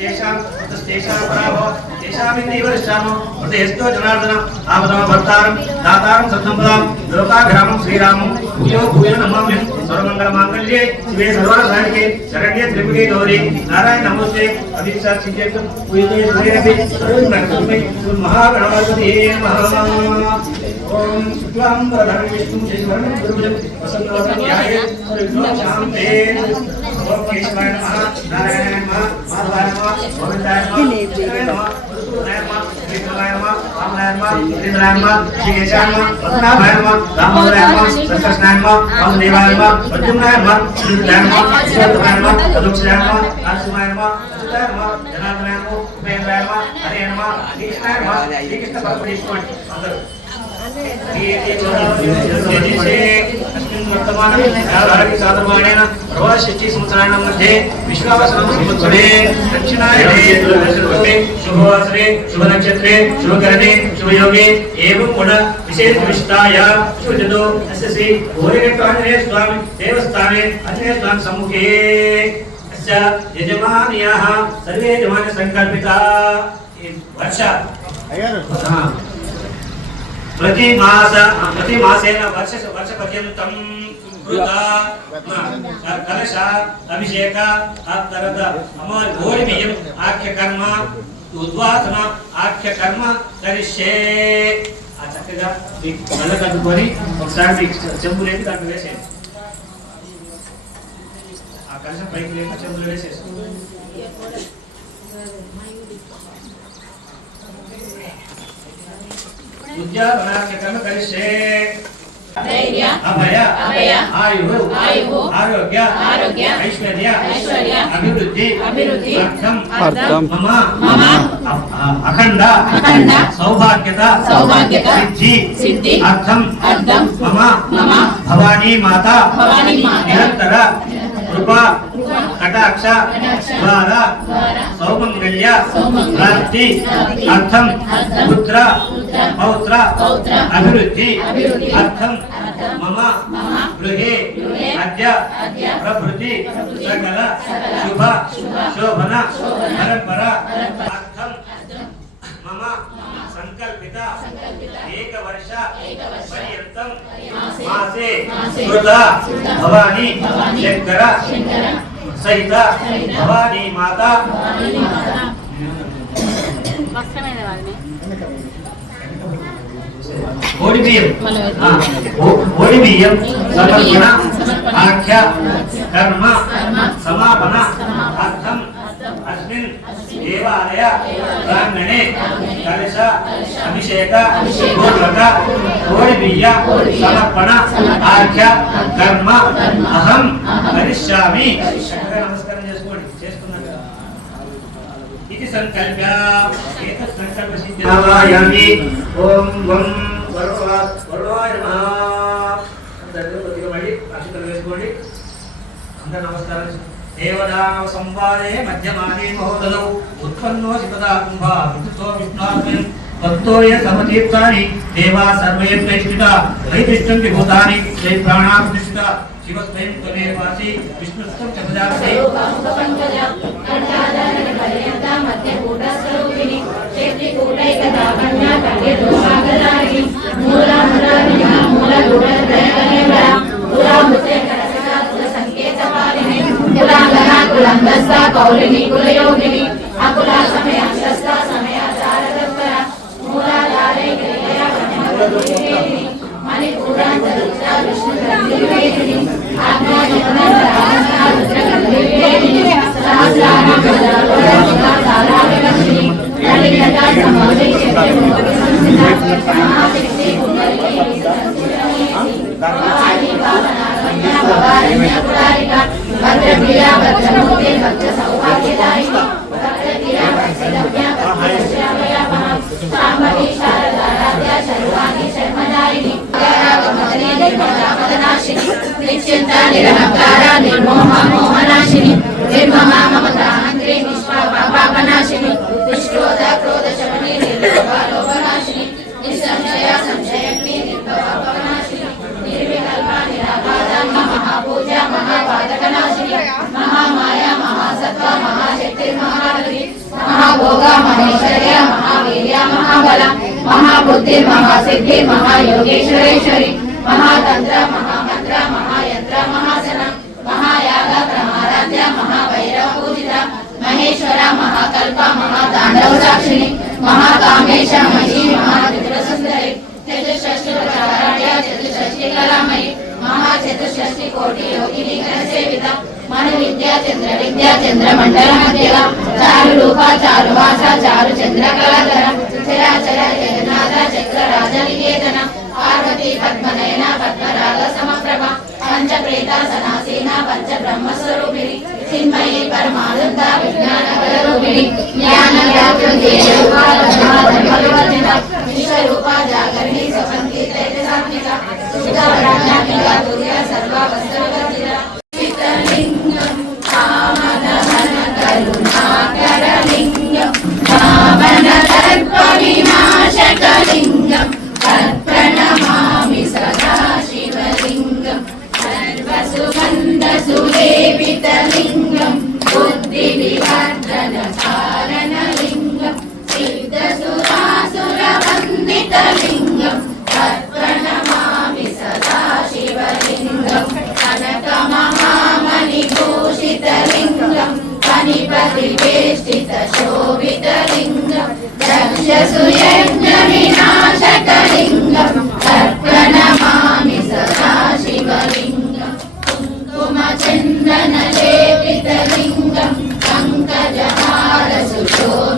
तेषां तेषां पराभव तेषामिति वरिष्ठामो हृदयस्थो जनार्दन आपदम भर्तारं दातारं सत्संपदां लोकाभिरामं श्रीरामं भूयो भूयो नमाम्यहं सर्वमङ्गलमाङ्गल्ये शिवे सर्वार्थसाधिके शरण्ये त्र्यम्बके गौरी नारायण नमोस्ते अभिषा सिद्धेतु पूजिते श्रीरपि सर्वमङ्गलमय महागणपतये नमः ओम शुक्लांबरधरं विष्णुं शशिवर्णं चतुर्भुजं प्रसन्नवदनं ध्यायेत् सर्वविघ्नोपशान्ते ओम केशवाय नमः नारायणाय नमः माधवाय नमः गोविन्दाय नमः कृष्णाय नमः मधुसूदनाय नमः श्रीकृष्णाय नमः वामनाय नमः इंद्राय नमः श्रीकेशाय नमः पद्मनाभाय नमः दामोदराय नमः संकर्षणाय नमः वामदेवाय नमः प्रद्युम्नाय नमः श्रीरुद्राय नमः श्रीवर्धनाय नमः तदुक्षाय नमः नरसिंहाय नमः अच्युताय नमः जनार्दनाय नमः उपेन्द्राय नमः हरे नमः कृष्णाय नमः श्रीकृष्ण परमेश्वराय नमः मध्ये विश्वावसरे दक्षिणायने शुभवासरे शुभ नक्षत्रे शुभकरणे शुभयोगे एवं गुण विशेष विशिष्टाय शुभजतो अस्य श्री भोरेकाञ्जनेय स्वामी देवस्थाने अन्य स्थान सम्मुखे अस्य यजमान्याः सर्वे यजमान संकल्पिता वर्ष प्रतिमासेन वर्षपर्यन्तं कृता कलश अभिषेक तरद अमर ओडिबियम आख्य कर्म उद्वासन आख्य कर्म करिष्ये आ చక్కగా మళ్ళీ కట్టుకొని ఒకసారి చెంబు లేపి దాంట్లో వేసేయండి ఆ కలశం పైకి లేపి చెంబులో వేసేసి उद्यापनाख्य कर्म करिष्ये धैर्य अभय आयु आरोग्य ऐश्वर्य अभिवृद्धि अर्थम मम अखंड सौभाग्यता सिद्धि अर्थम मम भवानी माता निरंतर कृपा कटाक्ष द्वारा सौमंगल्य प्राप्ति अर्थम पुत्र पौत्र अभिवृद्धि अर्थम मम गृहे अद्य प्रभृति सकल शुभ शोभन परंपरा अर्थम मम संकल्पित एक वर्ष पर्यंतं मासे कृता भवानी शंकर सहित भवानी माता ओडिबियम समर्पण आख्य कर्म समापन अर्थम अस्मिन् देवालय प्रांगणे कलश अभिषेक पूर्वक ओडिबिय समर्पण आख्य कर्म अहं करिष्यामि नमस्कारं చేసుకోండి ఇది సంకల్ప ఏతత్ సంకల్ప సిద్ధాయామి ఓం వం వరుణాయ నమః అందరూ కొద్దిగా మళ్ళీ అక్షతలు వేసుకోండి అందరూ నమస్కారం देवदानव संवादे मध्यमाने महोदलौ उत्पन्नो शिवदा कुंभा विद्युतो विष्णुर्मिन् भक्तो ये समतीर्थानि देवा सर्वे प्रेष्ठिता वैदिष्टं विभूतानि जय प्राणां प्रतिष्ठिता शिवस्वयं त्वमेवासि विष्णुस्तं च प्रजापते लोकामुपपञ्चजा कंठाधारण पर्यन्ता मध्यकूटस्वरूपिणी क्षेत्रिकूटैकदा कन्या कन्यदोषागराणि मूलामूलानिहा मूलगुणत्रयकलेवरा पुरामुचे करसदा कुलसंकेतपालिनी कुलांगना कुलंगस्ता कौलिनी कुलयोगिनी अकुला समयाक्षस्ता समयाचारदत्तरा मूलाधारे गिरिया कन्याकुलयोगिनी मणिपूरांतरुद्रा विष्णुगंधिवेदिनी आज्ञाचक्रधरा रुद्रगंधिवेदिनी सहस्रानां गदावरशिखा ताराविलक्षिणी ललिता समाधिक्षेत्रे मोहविसंस्थिता महाशक्ति कुंडलिनी भवानी भावना कन्या भवानी पुरारिका भद्रप्रिया भद्रमूर्ते भद्रसौभाग्यदायिनी भद्रप्रिया भद्रलभ्या भद्रश्यामया शाम्भवी शारदाराध्या शर्वाणी शर्मदायिनी मदनी निर्मदामदनाशिनी निश्चिन्ता निरहंकारा निर्मोहा मोहनाशिनी निर्ममा ममता हन्त्री निष्पापनाशिनी निष्क्रोध क्रोधशमनी निर्लोभा लोभनाशिनी निसंशया संशयग्नि निर्भवनाशिनी निर्विकल्पा निराबाधा महापूजा महापादकनाशिनी महामाया महासत्त्वा महाशक्ति महारथी महाभोग महेश्वर्य महावीर्य महाबल महाबुद्धि महासिद्धि महायोगेश्वरेश्वरी महातंत्र महामंत्र महायंत्र महासन महायाग प्रमाराध्य महाभैरव पूजित महेश्वर महाकल्प महातांडव साक्षिणी महाकामेश मही महात्रिपुर सुंदरी चतुष्षष्टि प्रचाराढ्य चतुष्षष्टि कलामयी महाचतुष्षष्टि कोटि योगिनी सेविता मनु विद्या चंद्र मंडल मध्यग चारु रूपा चारु वासा चारु चंद्र कलाधर चराचर जगन्नाथ चक्र राज निकेतन पार्वती पद्मनयन पद्मराग समप्रभ पंच प्रेता सनासीना पंच ब्रह्म स्वरूपिणी चिन्मयी परमानंद विज्ञान रूपिणी ज्ञान विश्वरूपा जागरणी स्वपंथी त्रैत सात्विका सर्वा वस्त्र